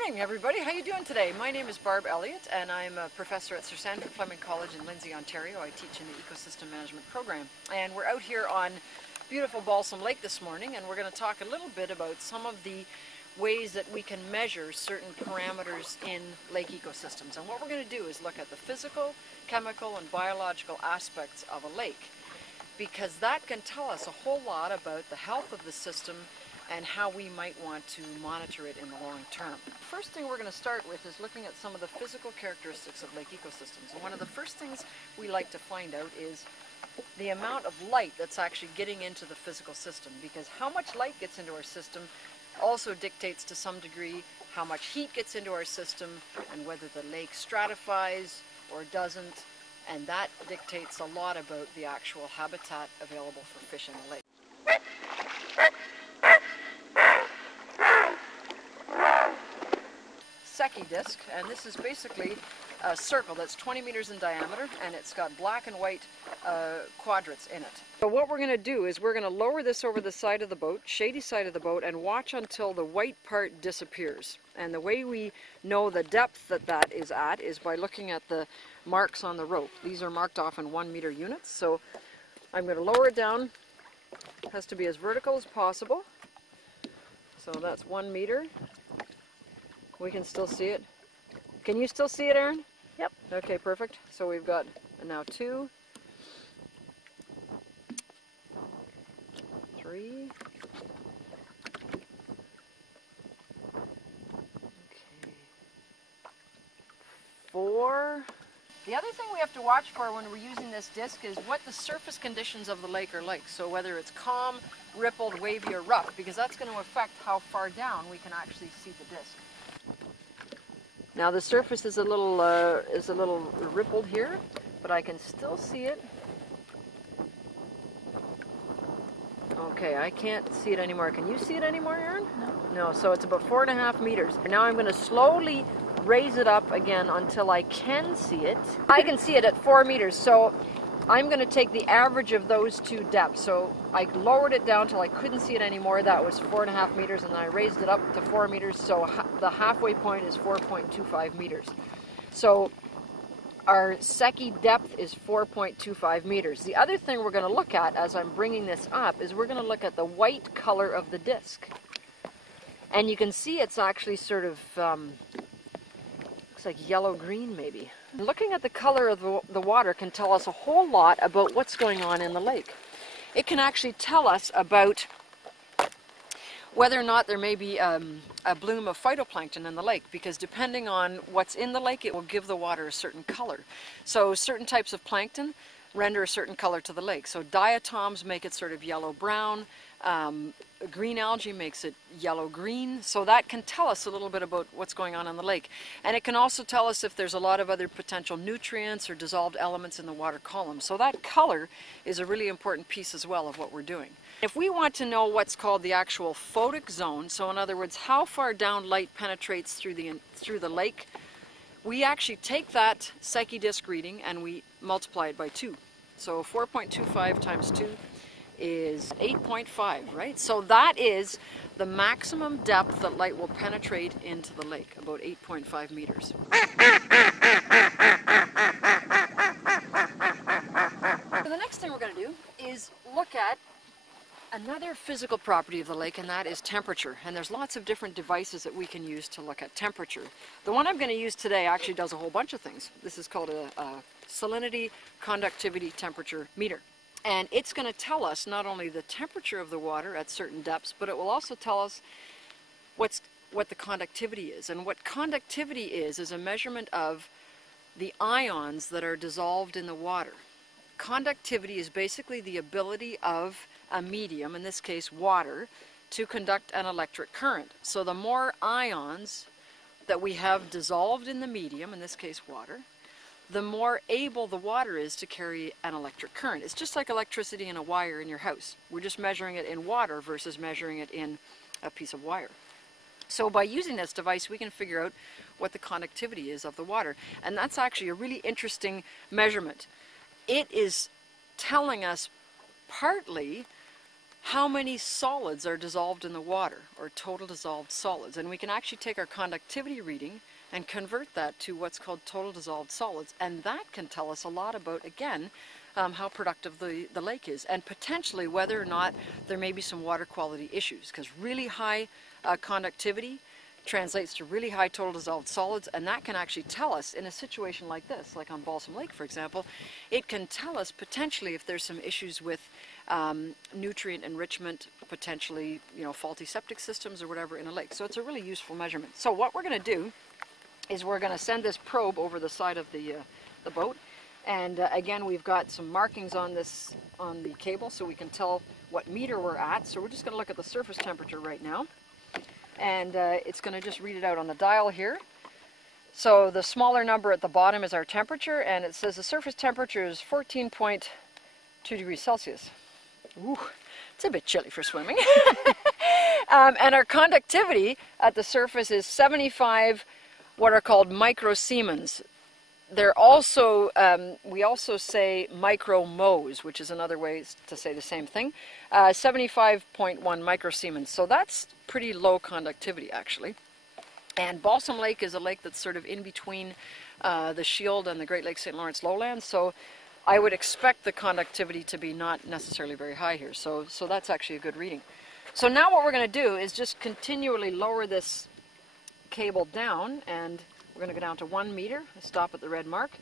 morning, everybody. How you doing today? My name is Barb Elliott, and I'm a professor at Sir Sanford Fleming College in Lindsay, Ontario. I teach in the Ecosystem Management program. And we're out here on beautiful Balsam Lake this morning, and we're going to talk a little bit about some of the ways that we can measure certain parameters in lake ecosystems. And what we're going to do is look at the physical, chemical, and biological aspects of a lake, because that can tell us a whole lot about the health of the system and how we might want to monitor it in the long term. First thing we're going to start with is looking at some of the physical characteristics of lake ecosystems. And one of the first things we like to find out is the amount of light that's actually getting into the physical system, because how much light gets into our system also dictates to some degree how much heat gets into our system and whether the lake stratifies or doesn't, and that dictates a lot about the actual habitat available for fish in the lake. Secchi disc, and this is basically a circle that's 20 meters in diameter, and it's got black and white quadrants in it. So what we're going to do is we're going to lower this over the side of the boat, shady side of the boat, and watch until the white part disappears. And the way we know the depth that that is at is by looking at the marks on the rope. These are marked off in 1 meter units, so I'm going to lower it down. It has to be as vertical as possible. So that's 1 meter. We can still see it. Can you still see it, Aaron? Yep. Okay, perfect. So we've got now 2, 3. Okay. 4. The other thing we have to watch for when we're using this disc is what the surface conditions of the lake are like. So whether it's calm, rippled, wavy, or rough, because that's going to affect how far down we can actually see the disc. Now the surface is a little rippled here, but I can still see it. Okay, I can't see it anymore. Can you see it anymore, Aaron? No. No, so it's about 4.5 meters. Now I'm going to slowly raise it up again until I can see it. I can see it at 4 meters, so I'm going to take the average of those two depths. So I lowered it down till I couldn't see it anymore. That was 4.5 meters, and then I raised it up to 4 meters. So the halfway point is 4.25 meters. So our Secchi depth is 4.25 meters. The other thing we're going to look at as I'm bringing this up is we're going to look at the white color of the disc. And you can see it's actually sort of, looks like yellow-green maybe. Looking at the color of the water can tell us a whole lot about what's going on in the lake. It can actually tell us about whether or not there may be a bloom of phytoplankton in the lake, because depending on what's in the lake, it will give the water a certain color. So certain types of plankton render a certain color to the lake. So diatoms make it sort of yellow-brown. Green algae makes it yellow-green, so that can tell us a little bit about what's going on in the lake. And it can also tell us if there's a lot of other potential nutrients or dissolved elements in the water column. So that color is a really important piece as well of what we're doing. If we want to know what's called the actual photic zone, so in other words, how far down light penetrates through the lake, we actually take that Secchi disc reading and we multiply it by 2. So 4.25 times 2 is 8.5, right? So that is the maximum depth that light will penetrate into the lake, about 8.5 meters. So the next thing we're going to do is look at another physical property of the lake, and that is temperature. And there's lots of different devices that we can use to look at temperature. The one I'm going to use today actually does a whole bunch of things. This is called a salinity conductivity temperature meter. And it's going to tell us not only the temperature of the water at certain depths, but it will also tell us what the conductivity is. And what conductivity is a measurement of the ions that are dissolved in the water. Conductivity is basically the ability of a medium, in this case water, to conduct an electric current. So the more ions that we have dissolved in the medium, in this case water, the more able the water is to carry an electric current. It's just like electricity in a wire in your house. We're just measuring it in water versus measuring it in a piece of wire. So by using this device, we can figure out what the conductivity is of the water. And that's actually a really interesting measurement. It is telling us partly how many solids are dissolved in the water, or total dissolved solids. And we can actually take our conductivity reading and convert that to what's called total dissolved solids, and that can tell us a lot about, again, how productive the lake is, and potentially whether or not there may be some water quality issues, because really high conductivity translates to really high total dissolved solids, and that can actually tell us in a situation like this, like on Balsam Lake for example, it can tell us potentially if there's some issues with nutrient enrichment, potentially, you know, faulty septic systems or whatever in a lake. So it's a really useful measurement. So what we're going to do is we're going to send this probe over the side of the boat, and again, we've got some markings on this, on the cable, so we can tell what meter we're at. So we're just going to look at the surface temperature right now, and it's going to just read it out on the dial here. So the smaller number at the bottom is our temperature, and it says the surface temperature is 14.2 degrees Celsius. Ooh, it's a bit chilly for swimming. And our conductivity at the surface is 75 what are called microsiemens. They're also, we also say micromos, which is another way to say the same thing, 75.1 microsiemens. So that's pretty low conductivity actually. And Balsam Lake is a lake that's sort of in between the Shield and the Great Lakes St. Lawrence lowlands. So I would expect the conductivity to be not necessarily very high here. So that's actually a good reading. So now what we're going to do is just continually lower this cable down, and we're going to go down to 1 meter, stop at the red mark,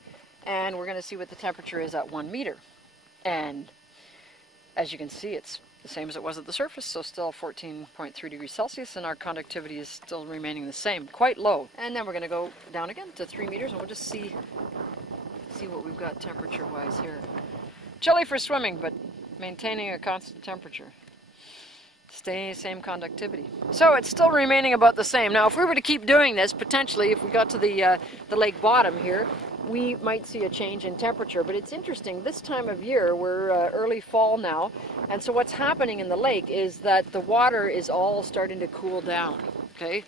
and we're going to see what the temperature is at 1 meter. And as you can see, it's the same as it was at the surface, so still 14.3 degrees Celsius, and our conductivity is still remaining the same, quite low. And then we're going to go down again to 3 meters, and we'll just see what we've got temperature-wise here. Chilly for swimming, but maintaining a constant temperature. Same conductivity. So it's still remaining about the same. Now if we were to keep doing this, potentially if we got to the lake bottom here, we might see a change in temperature. But it's interesting, this time of year, we're early fall now, and so what's happening in the lake is that the water is all starting to cool down, okay,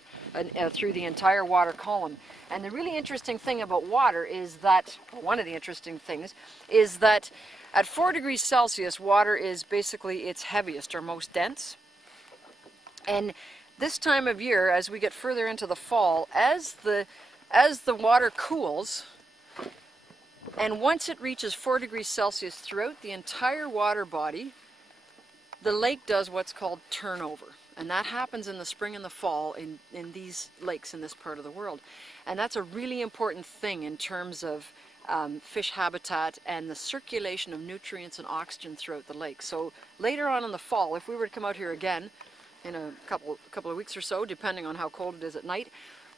through the entire water column. And the really interesting thing about water is that, well, one of the interesting things is that at 4 degrees Celsius, water is basically its heaviest or most dense. And this time of year, as we get further into the fall, as the water cools, and once it reaches 4 degrees Celsius throughout the entire water body, the lake does what's called turnover. And that happens in the spring and the fall in these lakes in this part of the world. And that's a really important thing in terms of fish habitat and the circulation of nutrients and oxygen throughout the lake. So later on in the fall, if we were to come out here again in a couple of weeks or so, depending on how cold it is at night,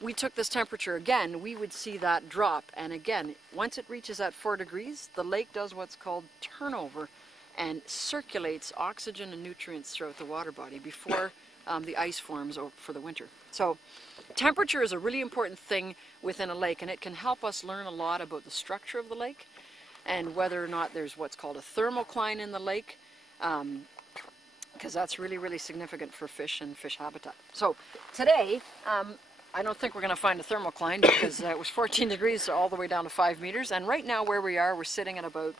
we took this temperature again, we would see that drop. And again, once it reaches that 4 degrees, the lake does what's called turnover and circulates oxygen and nutrients throughout the water body before the ice forms for the winter. So temperature is a really important thing within a lake, and it can help us learn a lot about the structure of the lake and whether or not there's what's called a thermocline in the lake, because that's really, really significant for fish and fish habitat. So today, I don't think we're going to find a thermocline because it was 14 degrees all the way down to 5 meters, and right now where we are, we're sitting at about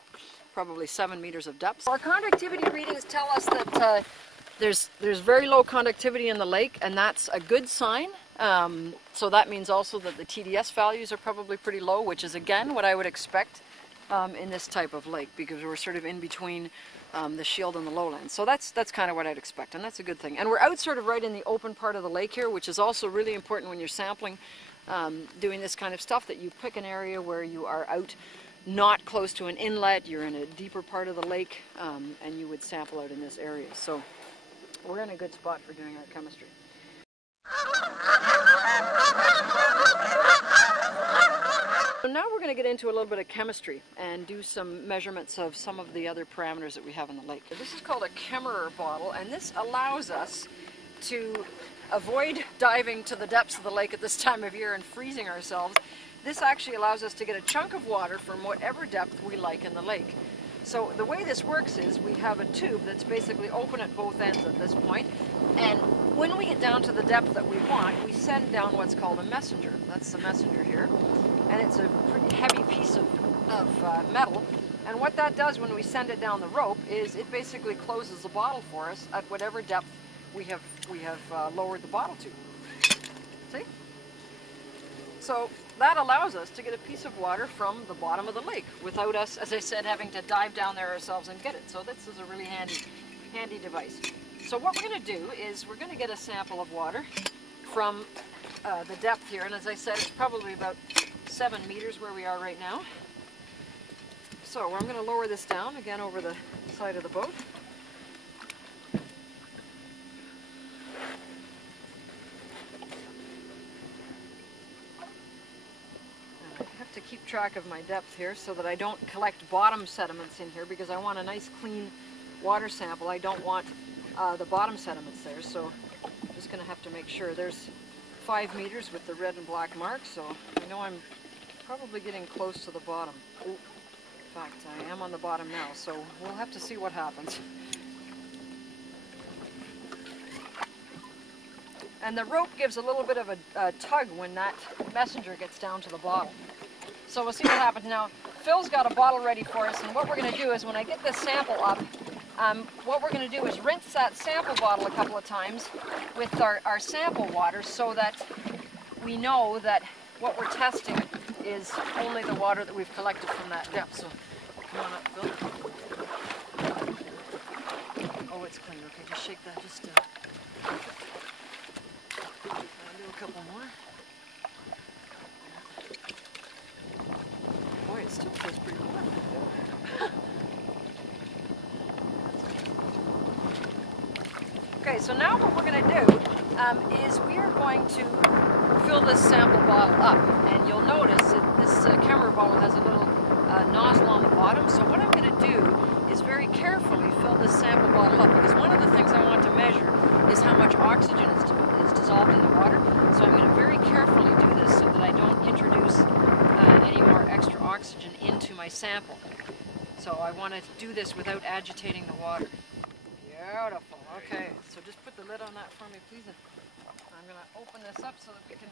probably 7 meters of depth. Our conductivity readings tell us that there's very low conductivity in the lake, and that's a good sign. So that means also that the TDS values are probably pretty low, which is again what I would expect in this type of lake, because we're sort of in between the Shield and the lowlands. So that's kind of what I'd expect, and that's a good thing. And we're out sort of right in the open part of the lake here, which is also really important when you're sampling, doing this kind of stuff, that you pick an area where you are out not close to an inlet, you're in a deeper part of the lake, and you would sample out in this area. So we're in a good spot for doing our chemistry. So now we're going to get into a little bit of chemistry and do some measurements of some of the other parameters that we have in the lake. This is called a Chemerer bottle, and this allows us to avoid diving to the depths of the lake at this time of year and freezing ourselves. This actually allows us to get a chunk of water from whatever depth we like in the lake. So the way this works is we have a tube that's basically open at both ends at this point, and when we get down to the depth that we want, we send down what's called a messenger. That's the messenger here, and it's a pretty heavy piece of metal, And what that does when we send it down the rope is it basically closes the bottle for us at whatever depth we have lowered the bottle to. See? So that allows us to get a piece of water from the bottom of the lake without us, as I said, having to dive down there ourselves and get it. So this is a really handy device. So what we're going to do is we're going to get a sample of water from the depth here, and as I said, it's probably about 7 meters where we are right now. So I'm going to lower this down again over the side of the boat. And I have to keep track of my depth here so that I don't collect bottom sediments in here, because I want a nice clean water sample. I don't want the bottom sediments there, so I'm just going to have to make sure. There's 5 meters with the red and black marks, so I know I'm probably getting close to the bottom. Ooh. In fact, I am on the bottom now, so we'll have to see what happens. And the rope gives a little bit of a tug when that messenger gets down to the bottle. So we'll see what happens. Now, Phil's got a bottle ready for us, and what we're going to do is when I get this sample up, what we're going to do is rinse that sample bottle a couple of times with our sample water, so that we know that what we're testing is only the water that we've collected from that depth. So come on up, Phil. Oh, it's clean. Okay, just shake that. Just I'll do a couple more. Boy, it still feels pretty warm. Okay, so now what we're going to do is we are going to fill this sample bottle up, and you'll notice that this camera bottle has a little nozzle on the bottom. So what I'm going to do is very carefully fill this sample bottle up, because one of the things I want to measure is how much oxygen is dissolved in the water. So I'm going to very carefully do this so that I don't introduce any more extra oxygen into my sample. So I want to do this without agitating the water. Beautiful. Okay, so just put the lid on that for me, please. I'm going to open this up so that we can...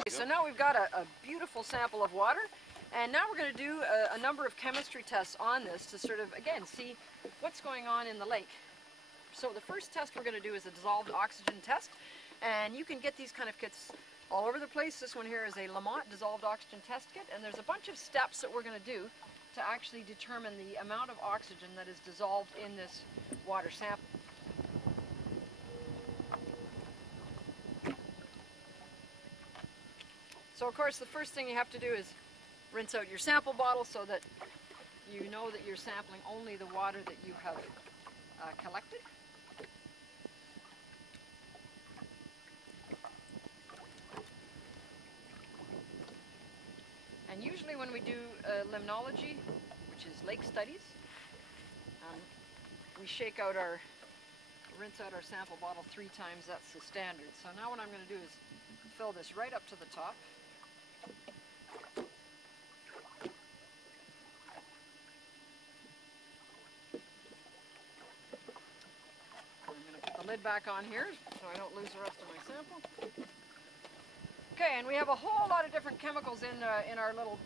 Okay, so now we've got a beautiful sample of water, and now we're going to do a number of chemistry tests on this to sort of, again, see what's going on in the lake. So the first test we're going to do is a dissolved oxygen test, and you can get these kind of kits all over the place. This one here is a Lamont dissolved oxygen test kit, and there's a bunch of steps that we're going to do to actually determine the amount of oxygen that is dissolved in this water sample. So of course the first thing you have to do is rinse out your sample bottle so that you know that you're sampling only the water that you have collected. And usually when we do limnology, which is lake studies, we rinse out our sample bottle 3 times. That's the standard. So now what I'm going to do is fill this right up to the top. I'm going to put the lid back on here so I don't lose the rest of my sample. Okay, and we have a whole lot of different chemicals in our little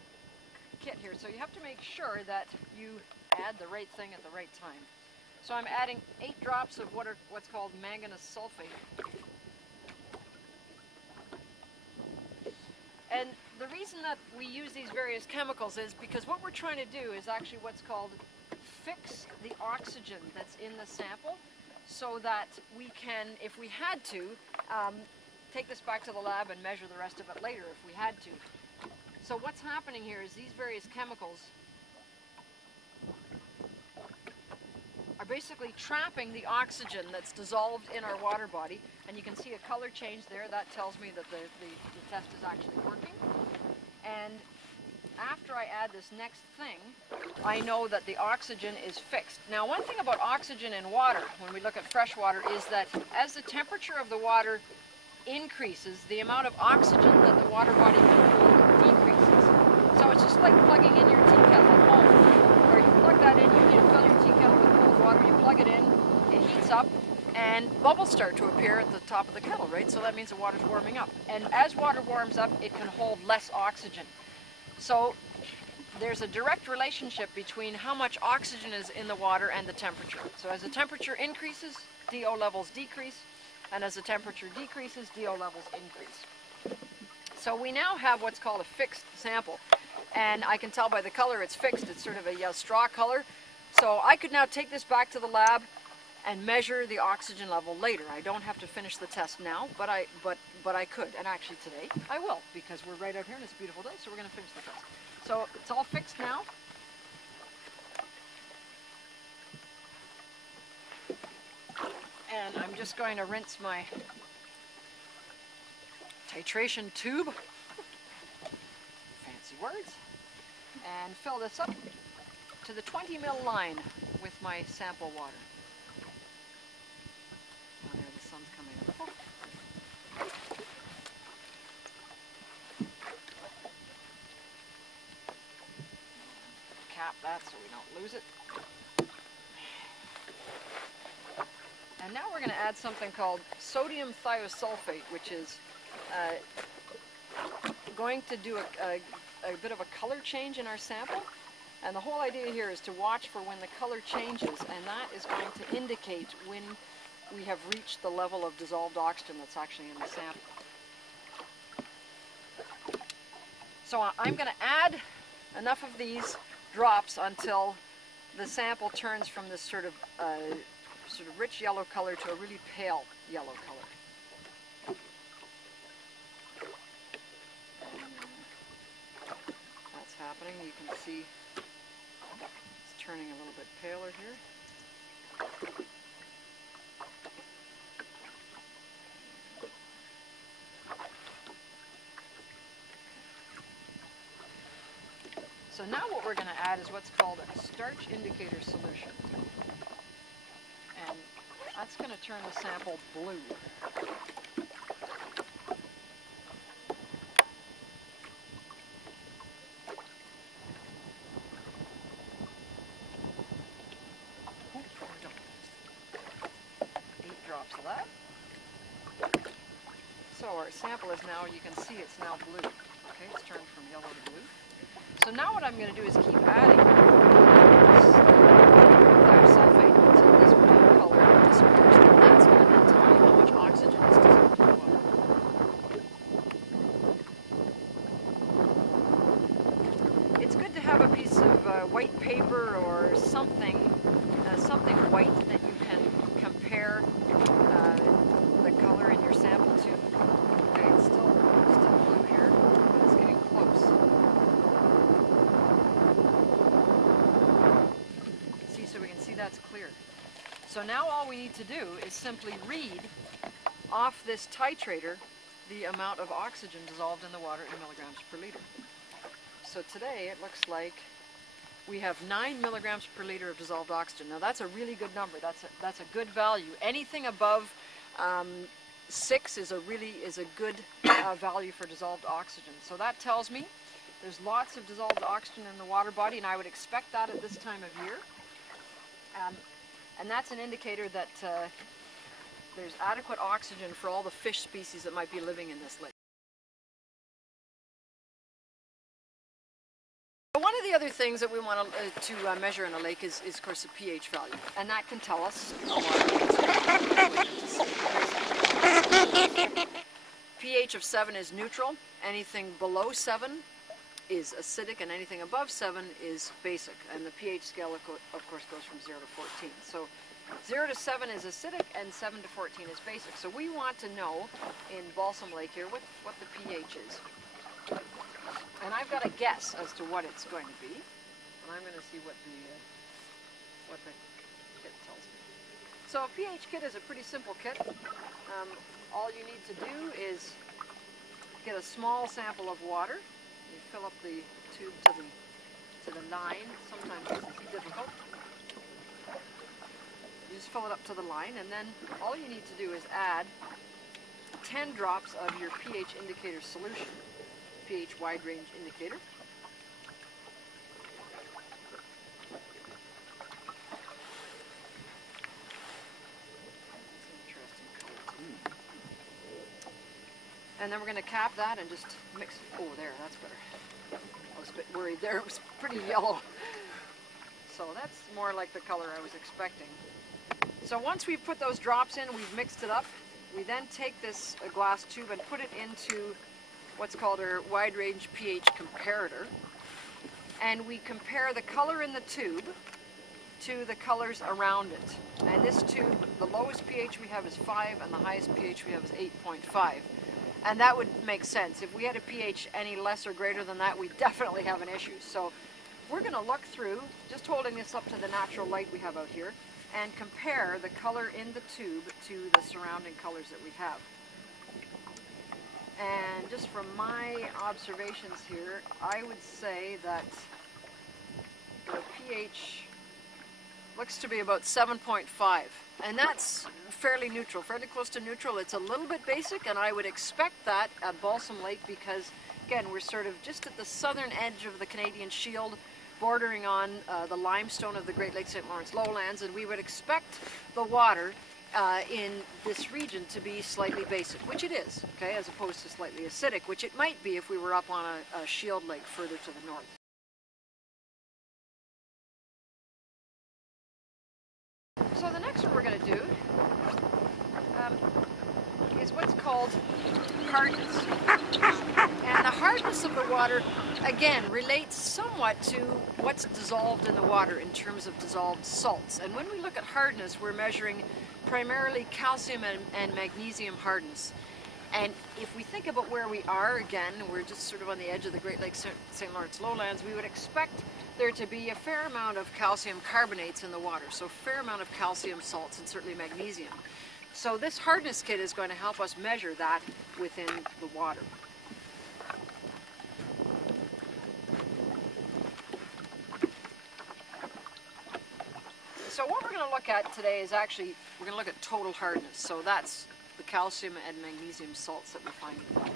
kit here, so you have to make sure that you add the right thing at the right time. So I'm adding 8 drops of what's called manganese sulfate. And the reason that we use these various chemicals is because what we're trying to do is actually what's called fix the oxygen that's in the sample, so that we can, if we had to, take this back to the lab and measure the rest of it later if we had to. So what's happening here is these various chemicals are basically trapping the oxygen that's dissolved in our water body, and you can see a color change there. That tells me that the test is actually working. And after I add this next thing, I know that the oxygen is fixed. Now, one thing about oxygen in water, when we look at fresh water, is that as the temperature of the water increases, the amount of oxygen that the water body can hold decreases. So it's just like plugging in your tea kettle at home, where you plug that in, you fill your tea kettle with cold water, you plug it in, it heats up, and bubbles start to appear at the top of the kettle, right? So that means the water's warming up. And as water warms up, it can hold less oxygen. So there's a direct relationship between how much oxygen is in the water and the temperature. So as the temperature increases, DO levels decrease, and as the temperature decreases, DO levels increase. So we now have what's called a fixed sample, and I can tell by the color it's fixed. It's sort of a straw color. So I could now take this back to the lab and measure the oxygen level later. I don't have to finish the test now, but I could, and actually today I will, because we're right out here and it's a beautiful day, so we're going to finish the test. So it's all fixed now. And I'm just going to rinse my titration tube, fancy words, and fill this up to the 20 ml line with my sample water. Oh, there, the sun's coming up. Cap that so we don't lose it. And now we're going to add something called sodium thiosulfate, which is going to do a bit of a color change in our sample. And the whole idea here is to watch for when the color changes, and that is going to indicate when we have reached the level of dissolved oxygen that's actually in the sample. So I'm going to add enough of these drops until the sample turns from this sort of rich yellow color to a really pale yellow color. That's happening. You can see it's turning a little bit paler here. So now what we're going to add is what's called a starch indicator solution. And that's going to turn the sample blue. Oops, 8 drops of that. So our sample is now, you can see it's now blue. Okay, it's turned from yellow to blue. So now what I'm going to do is keep adding thiosulfate until this blue color disappears. And that's going to then tell me how much oxygen is dissolved in the water. It's good to have a piece of white paper or something white that you can compare the color in your sample to. Okay, it's still blue here, but it's getting close. So we can see that's clear. So now all we need to do is simply read off this titrator the amount of oxygen dissolved in the water in milligrams per liter. So today it looks like we have 9 milligrams per liter of dissolved oxygen. Now that's a really good number. That's a good value. Anything above 6 is a good value for dissolved oxygen. So that tells me there's lots of dissolved oxygen in the water body, and I would expect that at this time of year. And that's an indicator that there's adequate oxygen for all the fish species that might be living in this lake. One of the other things that we want to measure in a lake is of course, the pH value, and that can tell us a lot of things. pH of 7 is neutral. Anything below 7 is acidic, and anything above 7 is basic. And the pH scale, of course, goes from 0 to 14. So 0 to 7 is acidic, and 7 to 14 is basic. So we want to know in Balsam Lake here what the pH is. And I've got a guess as to what it's going to be. And I'm going to see what the kit tells me. So a pH kit is a pretty simple kit. All you need to do is get a small sample of water. You fill up the tube to the 9. Sometimes this is difficult. You just fill it up to the line, and then all you need to do is add 10 drops of your pH indicator solution, pH wide range indicator. And then we're going to cap that and just mix. Oh, there, that's better. I was a bit worried there. It was pretty yellow. So that's more like the color I was expecting. So once we've put those drops in, we've mixed it up. We then take this glass tube and put it into what's called our wide range pH comparator. And we compare the color in the tube to the colors around it. And this tube, the lowest pH we have is 5 and the highest pH we have is 8.5. And that would make sense. If we had a pH any less or greater than that, we definitely have an issue. So we're going to look through, just holding this up to the natural light we have out here, and compare the color in the tube to the surrounding colors that we have. And just from my observations here, I would say that the pH looks to be about 7.5. And that's fairly neutral, fairly close to neutral. It's a little bit basic, and I would expect that at Balsam Lake because, again, we're sort of just at the southern edge of the Canadian Shield, bordering on the limestone of the Great Lakes St. Lawrence lowlands, and we would expect the water in this region to be slightly basic, which it is, okay, as opposed to slightly acidic, which it might be if we were up on a shield lake further to the north. So the next one we're going to do is what's called hardness. And the hardness of the water, again, relates somewhat to what's dissolved in the water in terms of dissolved salts. And when we look at hardness, we're measuring primarily calcium and magnesium hardness. And if we think about where we are, again, we're just sort of on the edge of the Great Lakes St. Lawrence lowlands, we would expect there to be a fair amount of calcium carbonates in the water, so a fair amount of calcium salts and certainly magnesium. So this hardness kit is going to help us measure that within the water. So what we're going to look at today is actually, we're going to look at total hardness. So that's the calcium and magnesium salts that we find in the water.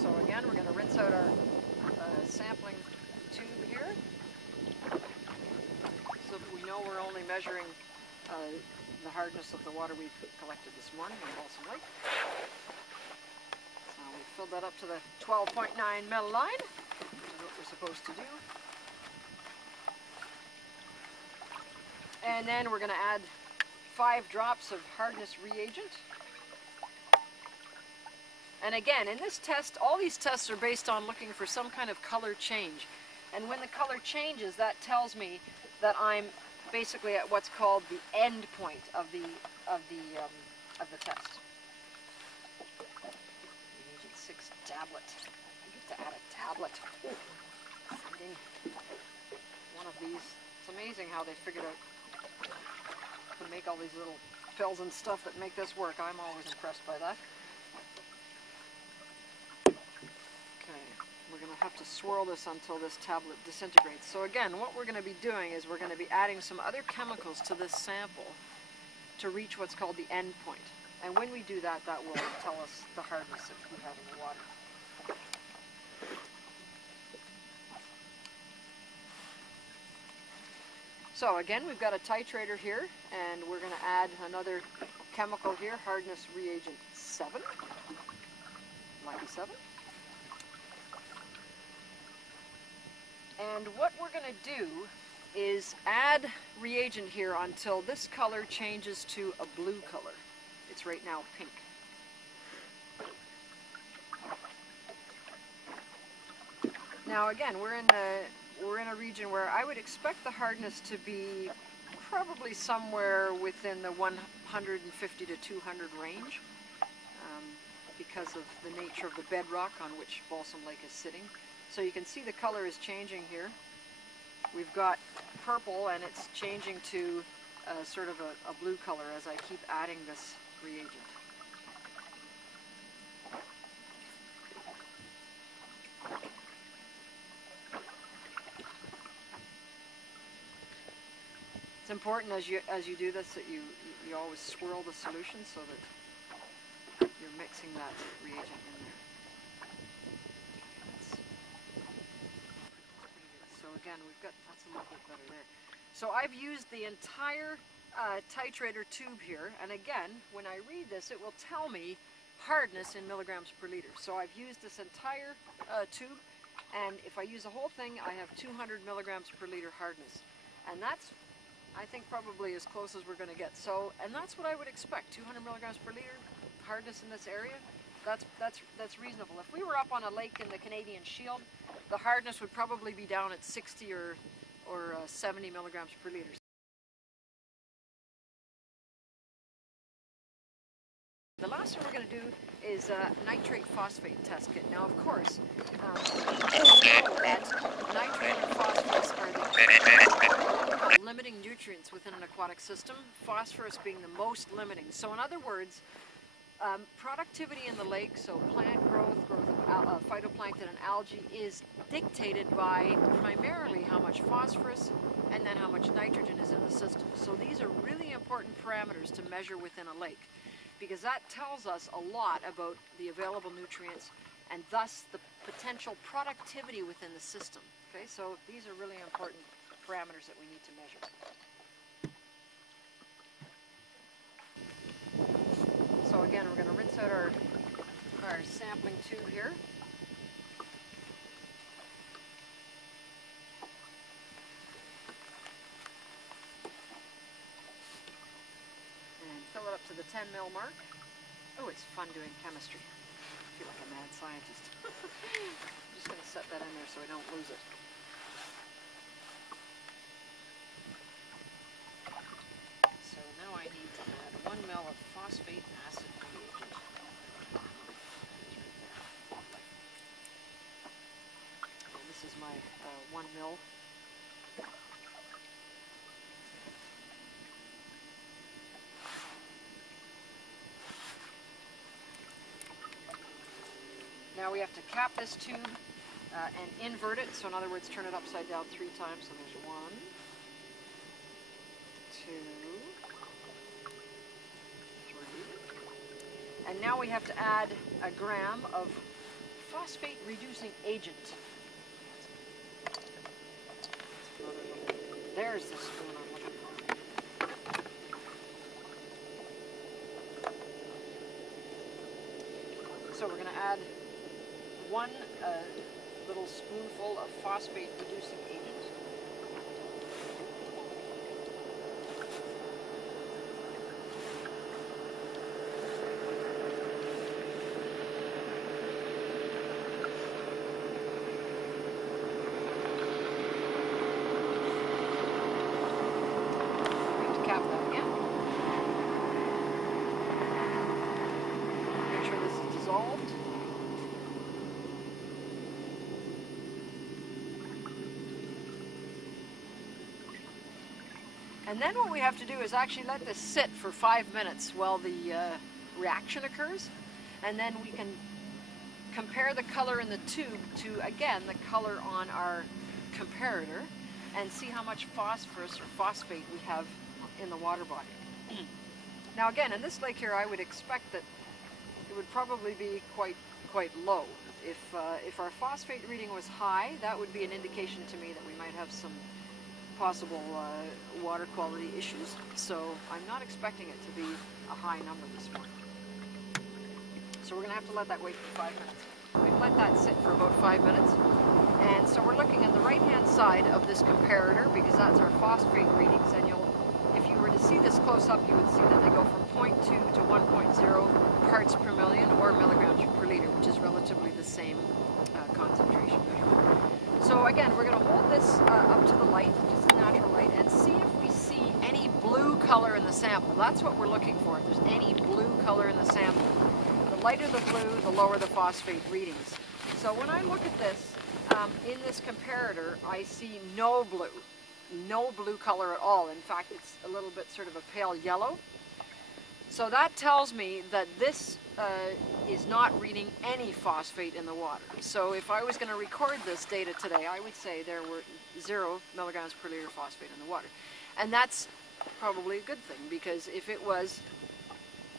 So again, we're going to rinse out our sampling tube here, so that we know we're only measuring the hardness of the water we've collected this morning in Balsam Lake. So we filled that up to the 12.9 mil line, which is what we're supposed to do. And then we're going to add 5 drops of hardness reagent. And again, in this test, all these tests are based on looking for some kind of color change. And when the color changes, that tells me that I'm basically at what's called the end point of the test. Reagent 6 tablet. I get to add a tablet. Sending one of these. It's amazing how they figured out to make all these little pills and stuff that make this work. I'm always impressed by that. We're going to have to swirl this until this tablet disintegrates. So again, what we're going to be doing is we're going to be adding some other chemicals to this sample to reach what's called the end point. And when we do that, that will tell us the hardness that we have in the water. So again, we've got a titrator here, and we're going to add another chemical here, hardness reagent 7, lucky 7. And what we're going to do is add reagent here until this color changes to a blue color. It's right now pink. Now again, we're in a region where I would expect the hardness to be probably somewhere within the 150 to 200 range because of the nature of the bedrock on which Balsam Lake is sitting. So you can see the color is changing here. We've got purple and it's changing to sort of a blue color as I keep adding this reagent. It's important as you do this that you always swirl the solution so that you're mixing that reagent in there. So again, that's a little bit better there. So I've used the entire titrator tube here, and again, when I read this, it will tell me hardness in milligrams per liter. So I've used this entire tube, and if I use the whole thing, I have 200 milligrams per liter hardness. And that's, I think, probably as close as we're going to get. So, and that's what I would expect, 200 milligrams per liter hardness in this area. That's reasonable. If we were up on a lake in the Canadian Shield, the hardness would probably be down at 60 or 70 milligrams per liter. The last one we're going to do is a nitrate phosphate test kit. Now, of course, that nitrate and phosphorus are the limiting nutrients within an aquatic system, phosphorus being the most limiting. So in other words, productivity in the lake, so plant growth of phytoplankton and algae, is dictated by primarily how much phosphorus and then how much nitrogen is in the system. So these are really important parameters to measure within a lake, because that tells us a lot about the available nutrients and thus the potential productivity within the system. Okay, so these are really important parameters that we need to measure. So again, we're going to rinse out our sampling tube here. And fill it up to the 10 mil mark. Oh, it's fun doing chemistry. I feel like a mad scientist. I'm just going to set that in there so I don't lose it. So now I need to add 1 ml of phosphate acid reagent. And this is my 1 ml. Now we have to cap this tube and invert it, so in other words, turn it upside down 3 times. So there's 1, 2, 3. And now we have to add a gram of phosphate reducing agent. There's the spoon I'm looking for. So we're going to add 1 little spoonful of phosphate reducing agent. We have to cap that again. Make sure this is dissolved. And then what we have to do is actually let this sit for 5 minutes while the reaction occurs, and then we can compare the color in the tube to, again, the color on our comparator, and see how much phosphorus or phosphate we have in the water body. Now again, in this lake here, I would expect that it would probably be quite low. If our phosphate reading was high, that would be an indication to me that we might have some possible water quality issues. So I'm not expecting it to be a high number this morning. So we're going to have to let that wait for 5 minutes. We've let that sit for about 5 minutes. And so we're looking at the right-hand side of this comparator, because that's our phosphate readings. And if you were to see this close up, you would see that they go from 0.2 to 1.0 parts per million, or milligrams per liter, which is relatively the same concentration measurement. So again, we're going to hold this up to the light, just a natural light, and see if we see any blue color in the sample. That's what we're looking for, if there's any blue color in the sample. The lighter the blue, the lower the phosphate readings. So when I look at this, in this comparator, I see no blue color at all. In fact, it's a little bit sort of a pale yellow. So that tells me that this is not reading any phosphate in the water. So if I was going to record this data today, I would say there were 0 milligrams per liter phosphate in the water. And that's probably a good thing, because if it was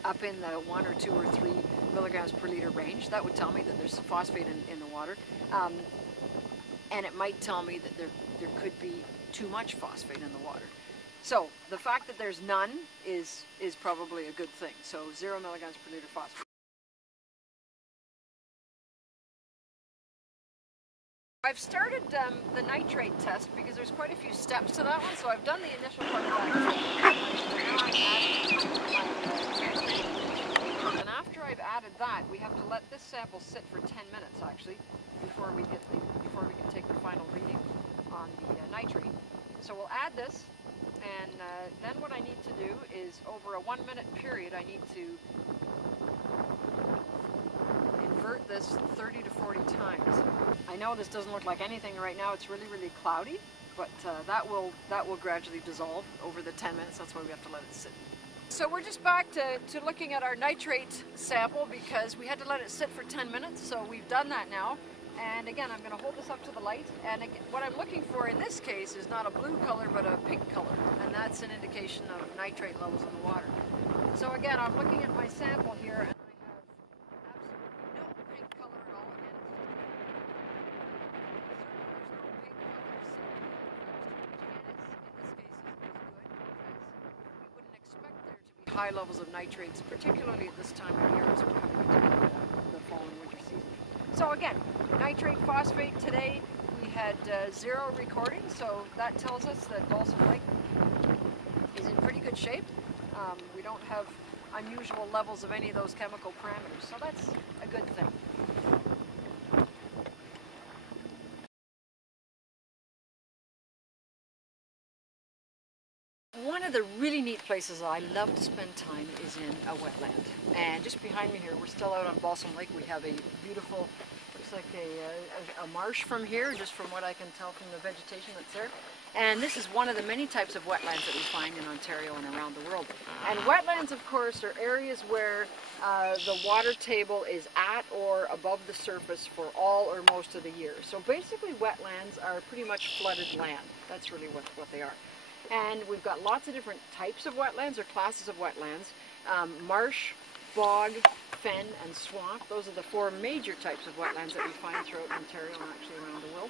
up in the 1 or 2 or 3 milligrams per liter range, that would tell me that there's phosphate in the water. And it might tell me that there could be too much phosphate in the water. So the fact that there's none is probably a good thing. So 0 milligrams per liter phosphate. I've started the nitrate test because there's quite a few steps to that one, so I've done the initial part of that. And after I've added that, we have to let this sample sit for 10 minutes actually before we can take the final reading on the nitrate. So we'll add this, and then what I need to do is over a 1 minute period I need to invert this 30 to 40 times. I know this doesn't look like anything right now, it's really, really cloudy, but that will gradually dissolve over the 10 minutes, that's why we have to let it sit. So we're just back to looking at our nitrate sample because we had to let it sit for 10 minutes, so we've done that now. And again, I'm going to hold this up to the light, and again, what I'm looking for in this case is not a blue color but a pink color, and that's an indication of nitrate levels in the water. So again, I'm looking at my sample here, and high levels of nitrates, particularly at this time of year as we're coming into the fall and winter season. So again, nitrate phosphate today, we had 0 recordings, so that tells us that Balsam Lake is in pretty good shape. We don't have unusual levels of any of those chemical parameters, so that's a good thing. One of the really neat places I love to spend time is in a wetland. And just behind me here, we're still out on Balsam Lake. We have a beautiful, looks like a marsh from here, just from what I can tell from the vegetation that's there. And this is one of the many types of wetlands that we find in Ontario and around the world. And wetlands, of course, are areas where the water table is at or above the surface for all or most of the year. So basically wetlands are pretty much flooded land. That's really what they are. And we've got lots of different types of wetlands or classes of wetlands. Marsh, bog, fen, and swamp. Those are the 4 major types of wetlands that we find throughout Ontario and actually around the world.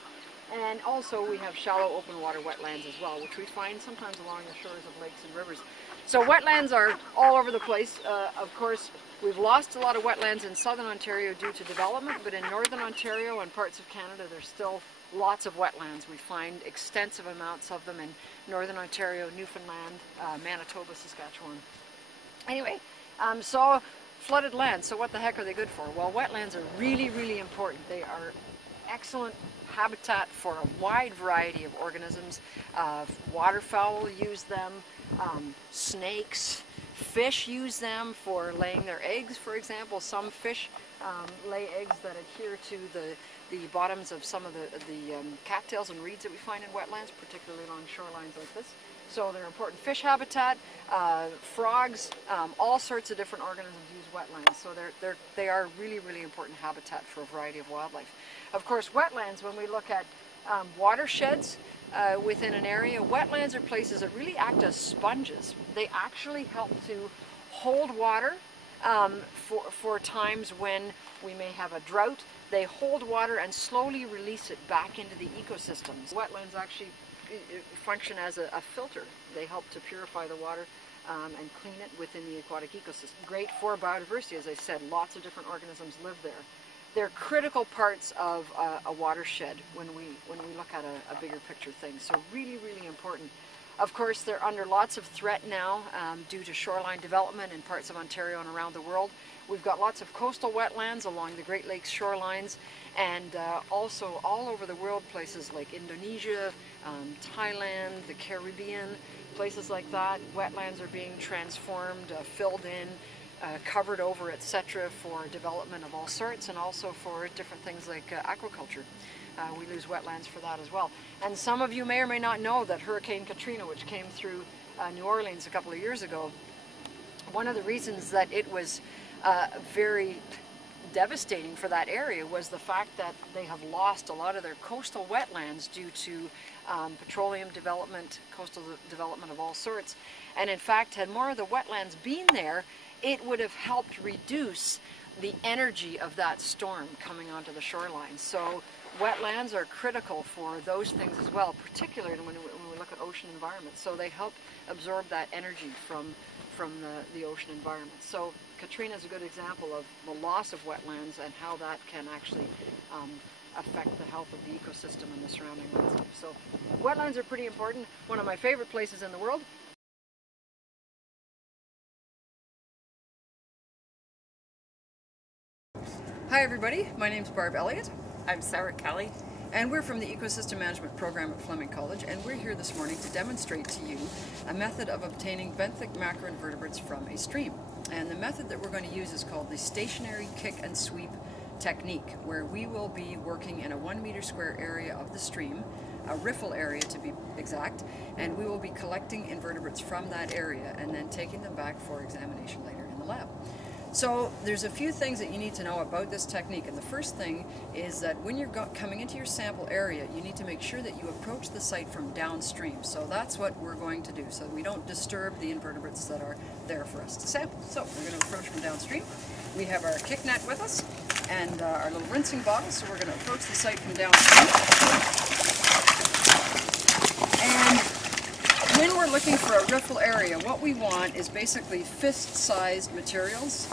And also we have shallow open water wetlands as well, which we find sometimes along the shores of lakes and rivers. So wetlands are all over the place. Of course, we've lost a lot of wetlands in southern Ontario due to development, but in northern Ontario and parts of Canada there's still lots of wetlands. We find extensive amounts of them in northern Ontario, Newfoundland, Manitoba, Saskatchewan. Anyway, so flooded land, so what the heck are they good for? Well, wetlands are really, really important. They are excellent habitat for a wide variety of organisms. Waterfowl use them, snakes, fish use them for laying their eggs, for example. Some fish lay eggs that adhere to the bottoms of some of the cattails and reeds that we find in wetlands, particularly along shorelines like this. So they're important fish habitat, frogs, all sorts of different organisms use wetlands. So they are really, really important habitat for a variety of wildlife. Of course, wetlands, when we look at watersheds within an area, wetlands are places that really act as sponges. They actually help to hold water for times when we may have a drought. They hold water and slowly release it back into the ecosystems. Wetlands actually function as a filter. They help to purify the water and clean it within the aquatic ecosystem. Great for biodiversity, as I said, lots of different organisms live there. They're critical parts of a watershed when we look at a bigger picture thing. So really, really important. Of course, they're under lots of threat now due to shoreline development in parts of Ontario and around the world. We've got lots of coastal wetlands along the Great Lakes shorelines, and also all over the world, places like Indonesia, Thailand, the Caribbean, places like that. Wetlands are being transformed, filled in, covered over, etc. for development of all sorts, and also for different things like aquaculture. We lose wetlands for that as well. And some of you may or may not know that Hurricane Katrina, which came through New Orleans a couple of years ago, one of the reasons that it was very devastating for that area was the fact that they have lost a lot of their coastal wetlands due to petroleum development, coastal development of all sorts. And in fact, had more of the wetlands been there, it would have helped reduce the energy of that storm coming onto the shoreline. So wetlands are critical for those things as well, particularly when we look look at ocean environments. So they help absorb that energy from the ocean environment. So Katrina is a good example of the loss of wetlands and how that can actually affect the health of the ecosystem and the surrounding landscape. So wetlands are pretty important. One of my favorite places in the world. Hi everybody, my name's Barb Elliott. I'm Sarah Kelly. And we're from the Ecosystem Management Program at Fleming College, and we're here this morning to demonstrate to you a method of obtaining benthic macroinvertebrates from a stream. And the method that we're going to use is called the stationary kick and sweep technique, where we will be working in a 1 meter square area of the stream, a riffle area to be exact, and we will be collecting invertebrates from that area and then taking them back for examination later in the lab. So there's a few things that you need to know about this technique, and the first thing is that when you're coming into your sample area, you need to make sure that you approach the site from downstream. So that's what we're going to do, so that we don't disturb the invertebrates that are there for us to sample. So we're going to approach from downstream. We have our kick net with us and our little rinsing bottle, so we're going to approach the site from downstream. And when we're looking for a riffle area, what we want is basically fist-sized materials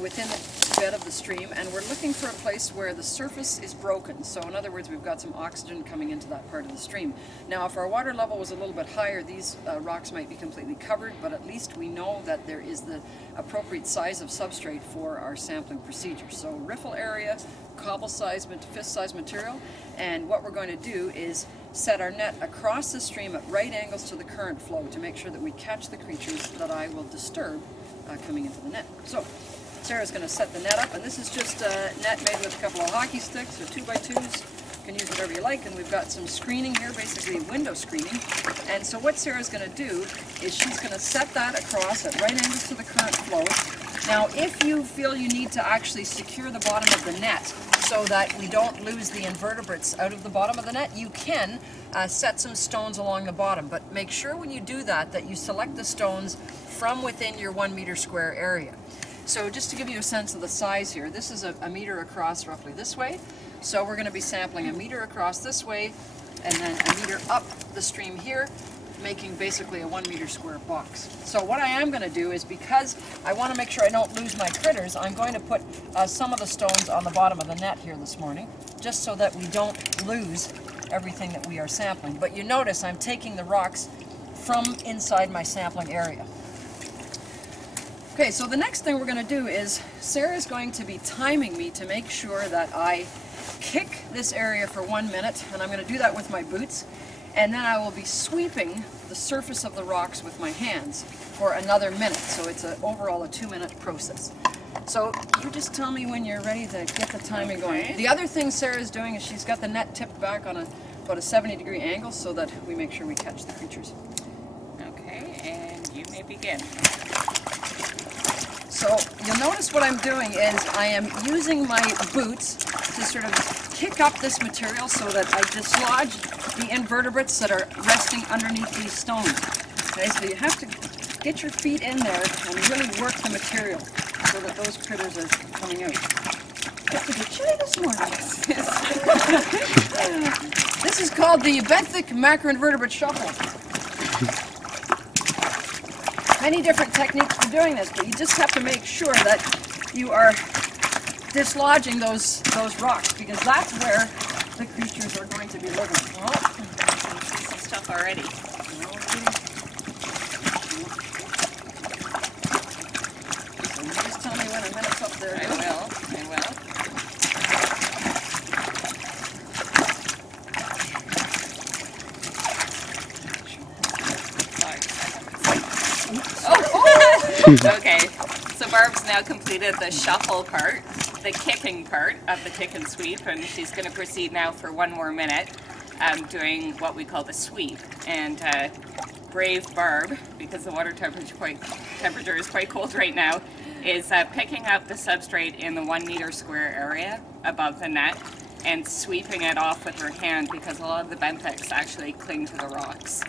within the bed of the stream, and we're looking for a place where the surface is broken. So in other words, we've got some oxygen coming into that part of the stream. Now if our water level was a little bit higher, these rocks might be completely covered, but at least we know that there is the appropriate size of substrate for our sampling procedure. So riffle area, cobble-sized, fist-sized material, and what we're going to do is set our net across the stream at right angles to the current flow to make sure that we catch the creatures that I will disturb coming into the net. So Sarah's going to set the net up, and this is just a net made with a couple of hockey sticks or 2x2s. You can use whatever you like, and we've got some screening here, basically window screening. And so what Sarah's going to do is she's going to set that across at right angles to the current flow. Now if you feel you need to actually secure the bottom of the net so that we don't lose the invertebrates out of the bottom of the net, you can set some stones along the bottom, but make sure when you do that that you select the stones from within your 1 meter square area. So just to give you a sense of the size here, this is a meter across roughly this way, so we're going to be sampling a meter across this way and then a meter up the stream here, making basically a 1 meter square box. So what I am going to do is, because I want to make sure I don't lose my critters, I'm going to put some of the stones on the bottom of the net here this morning, just so that we don't lose everything that we are sampling. But you notice I'm taking the rocks from inside my sampling area. Okay, so the next thing we're going to do is Sarah's going to be timing me to make sure that I kick this area for 1 minute, and I'm going to do that with my boots. And then I will be sweeping the surface of the rocks with my hands for another minute. So it's overall a 2-minute process. So you just tell me when you're ready to get the timing going. The other thing Sarah's doing is she's got the net tipped back on about a 70-degree angle so that we make sure we catch the creatures. Okay, and you may begin. So you'll notice what I'm doing is I am using my boots to sort of kick up this material so that I dislodge the invertebrates that are resting underneath these stones. Okay, so you have to get your feet in there and really work the material so that those critters are coming out. It's a bit chilly this morning. This is called the benthic macroinvertebrate shuffle. Many different techniques for doing this, but you just have to make sure that you are dislodging those rocks, because that's where the creatures are going to be living. Oh, I see some stuff already. So you just tell me when a minute's up there. I will. Okay, so Barb's now completed the shuffle part, the kicking part of the kick and sweep, and she's going to proceed now for 1 more minute doing what we call the sweep. And brave Barb, because the water temperature is quite cold right now, is picking up the substrate in the 1 meter square area above the net and sweeping it off with her hand, because a lot of the benthics actually cling to the rocks.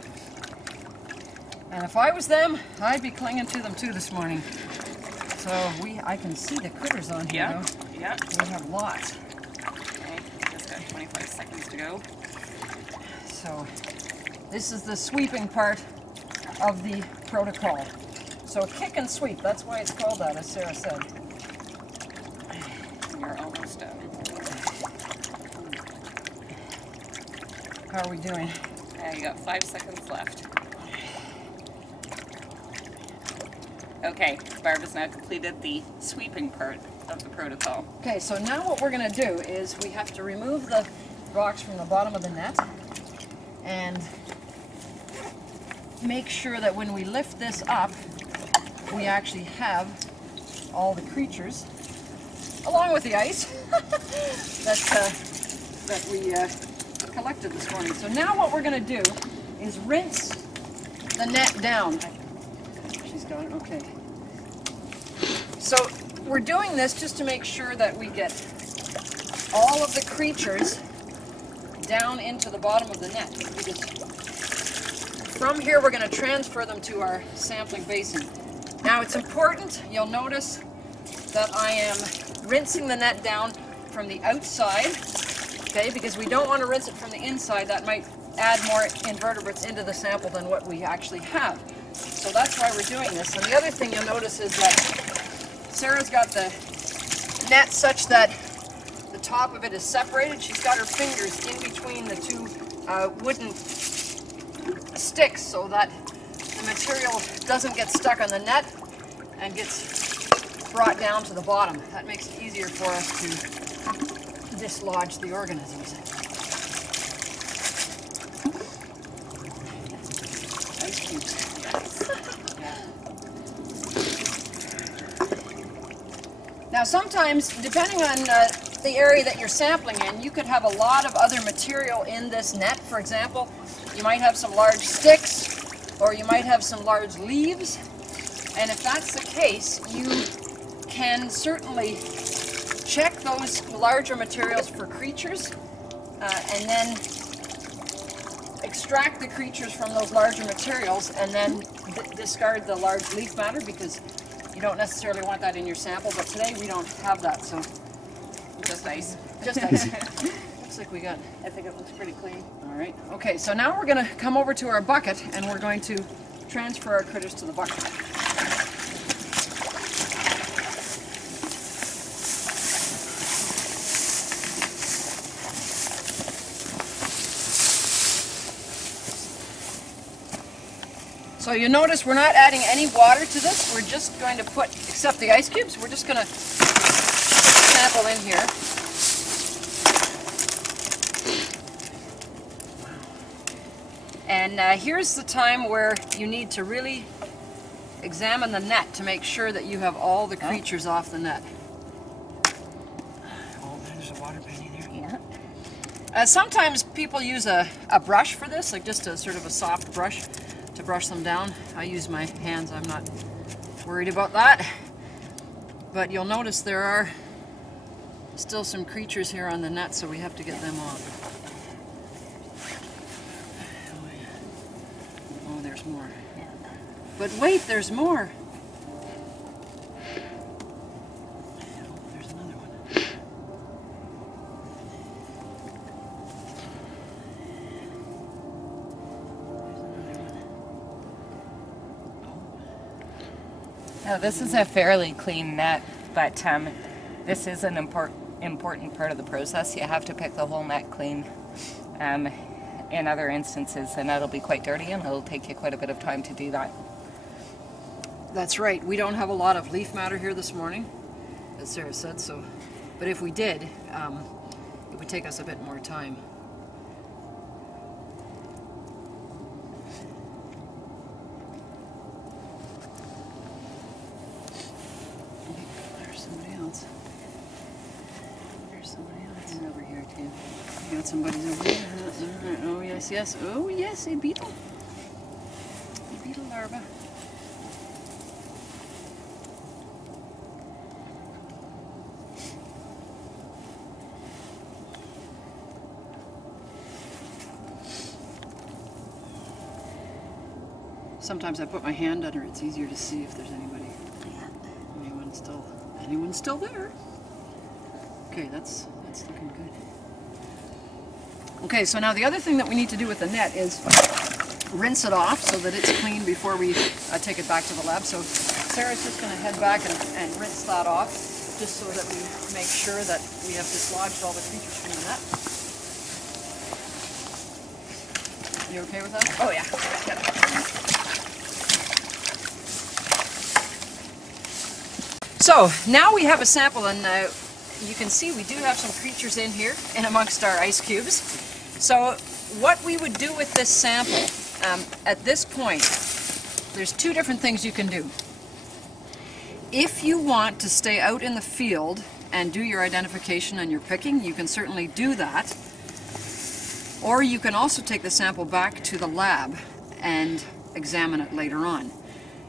And if I was them, I'd be clinging to them too this morning. So I can see the critters on here, though. Yeah. We have lots. Okay, just got 25 seconds to go. So This is the sweeping part of the protocol. So kick and sweep, that's why it's called that, as Sarah said. You're almost done. How are we doing? You got 5 seconds left. Okay, Barb has now completed the sweeping part of the protocol. Okay, so now what we're going to do is we have to remove the rocks from the bottom of the net and make sure that when we lift this up, we actually have all the creatures, along with the ice, that we collected this morning. So now what we're going to do is rinse the net down. She's got it, okay. So we're doing this just to make sure that we get all of the creatures down into the bottom of the net. Because from here we're going to transfer them to our sampling basin. Now it's important, you'll notice that I am rinsing the net down from the outside, okay, because we don't want to rinse it from the inside. That might add more invertebrates into the sample than what we actually have. So that's why we're doing this. And the other thing you'll notice is that Sarah's got the net such that the top of it is separated. She's got her fingers in between the two wooden sticks so that the material doesn't get stuck on the net and gets brought down to the bottom. That makes it easier for us to dislodge the organisms. Ice cubes. Now sometimes, depending on the area that you're sampling in, you could have a lot of other material in this net. For example, you might have some large sticks, or you might have some large leaves, and if that's the case, you can certainly check those larger materials for creatures, and then extract the creatures from those larger materials, and then discard the large leaf matter, because you don't necessarily want that in your sample. But today we don't have that, so just ice. Just ice. Looks like we got, I think it looks pretty clean. All right. Okay, so now we're going to come over to our bucket and we're going to transfer our critters to the bucket. So you notice we're not adding any water to this. We're just going to put, except the ice cubes, we're just going to put the sample in here. And here's the time where you need to really examine the net to make sure that you have all the creatures off the net. Oh, there's a water penny there. Yeah. Sometimes people use a brush for this, like just a sort of a soft brush to brush them down. I use my hands, I'm not worried about that. But you'll notice there are still some creatures here on the net, so we have to get them off. Oh, there's more. But wait, there's more. Oh, there's another one. Now, this is a fairly clean net, but this is an important part of the process. You have to pick the whole net clean. In other instances, the net will be quite dirty, and it'll take you quite a bit of time to do that. That's right. We don't have a lot of leaf matter here this morning, as Sarah said, so, but if we did, it would take us a bit more time. There's somebody else. There's somebody else. And over here too. We got somebody over here. Oh yes, yes. Oh yes, a beetle. A beetle larva. Sometimes I put my hand under it. It's easier to see if there's anybody. Anyone's still there. Okay, that's looking good. Okay, so now the other thing that we need to do with the net is rinse it off so that it's clean before we take it back to the lab. So Sarah's just going to head back and rinse that off, just so that we make sure that we have dislodged all the creatures from the net. You okay with that? Oh yeah. So now we have a sample, and you can see we do have some creatures in here and amongst our ice cubes. So what we would do with this sample, at this point, there's two different things you can do. If you want to stay out in the field and do your identification and your picking, you can certainly do that. Or you can also take the sample back to the lab and examine it later on.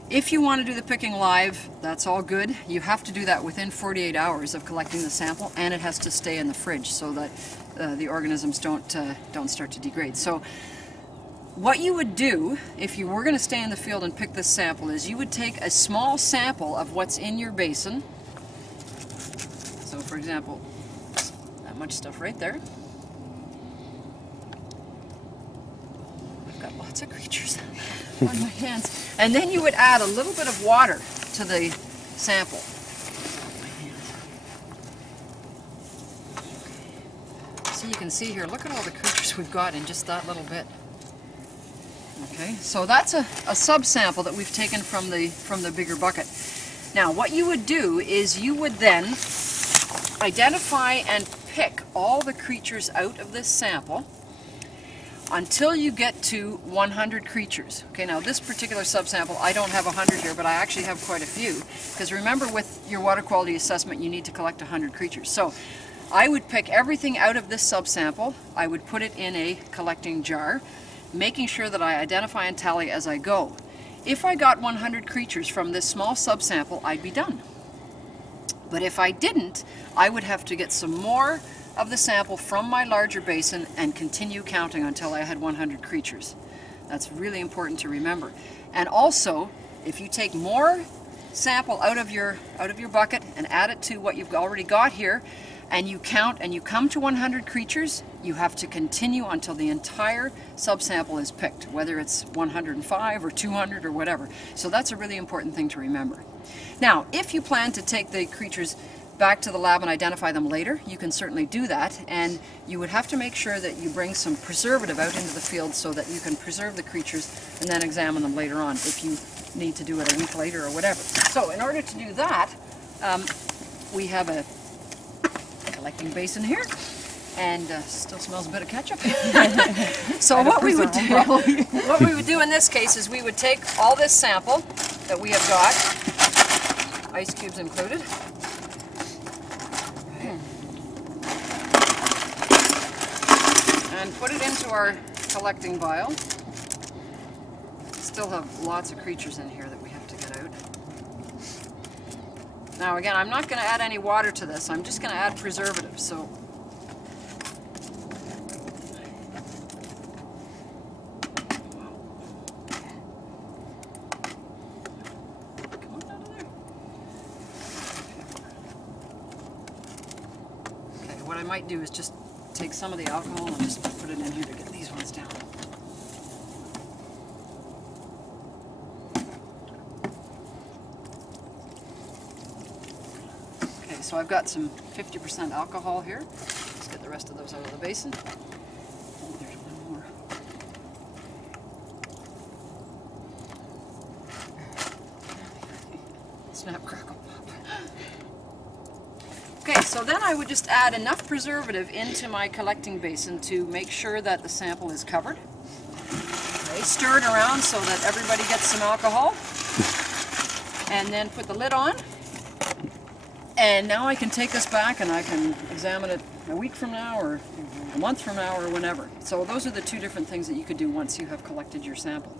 If you want to do the picking live, that's all good. You have to do that within 48 hours of collecting the sample, and it has to stay in the fridge so that the organisms don't start to degrade. So what you would do if you were going to stay in the field and pick this sample is you would take a small sample of what's in your basin. So for example, that much stuff right there. I've got lots of creatures on my hands. And then you would add a little bit of water to the sample. So you can see here, look at all the creatures we've got in just that little bit. Okay, so that's a sub-sample that we've taken from the bigger bucket. Now what you would do is you would then identify and pick all the creatures out of this sample until you get to 100 creatures. Okay, now this particular subsample, I don't have 100 here, but I actually have quite a few. Because remember, with your water quality assessment, you need to collect 100 creatures. So I would pick everything out of this subsample, I would put it in a collecting jar, making sure that I identify and tally as I go. If I got 100 creatures from this small subsample, I'd be done. But if I didn't, I would have to get some more of the sample from my larger basin and continue counting until I had 100 creatures. That's really important to remember. And also, if you take more sample out of your bucket and add it to what you've already got here, and you count and you come to 100 creatures, you have to continue until the entire subsample is picked, whether it's 105 or 200 or whatever. So that's a really important thing to remember. Now, if you plan to take the creatures back to the lab and identify them later, you can certainly do that, and you would have to make sure that you bring some preservative out into the field so that you can preserve the creatures and then examine them later on if you need to do it a week later or whatever. So in order to do that, we have a collecting basin here, and still smells a bit of ketchup. So what we would do in this case is we would take all this sample that we have got, ice cubes included, and put it into our collecting vial. Still have lots of creatures in here that we have to get out. Now again, I'm not going to add any water to this, I'm just going to add preservatives. So come on out of there. Okay, what I might do is just take some of the alcohol and just put it in here to get these ones down. Okay, so I've got some 50% alcohol here. Let's get the rest of those out of the basin. Oh, there's one more. Snap, crackle, pop. Okay, so then I would just add enough preservative into my collecting basin to make sure that the sample is covered. Okay, stir it around so that everybody gets some alcohol. And then put the lid on. And now I can take this back and I can examine it a week from now or a month from now or whenever. So those are the two different things that you could do once you have collected your sample.